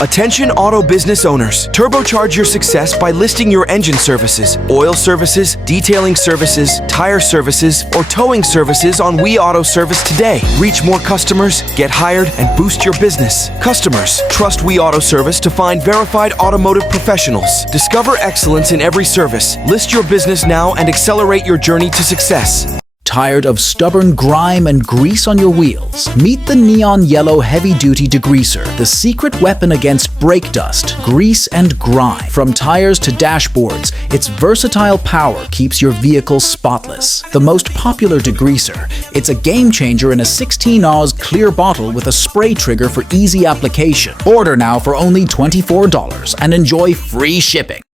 Attention auto business owners. Turbocharge your success by listing your engine services, oil services, detailing services, tire services, or towing services on We Auto Service today. Reach more customers, get hired, and boost your business. Customers, trust We Auto Service to find verified automotive professionals. Discover excellence in every service. List your business now and accelerate your journey to success. Tired of stubborn grime and grease on your wheels? Meet the neon yellow heavy-duty degreaser, the secret weapon against brake dust, grease, and grime. From tires to dashboards, its versatile power keeps your vehicle spotless. The most popular degreaser, it's a game changer in a 16-oz clear bottle with a spray trigger for easy application. Order now for only $24 and enjoy free shipping.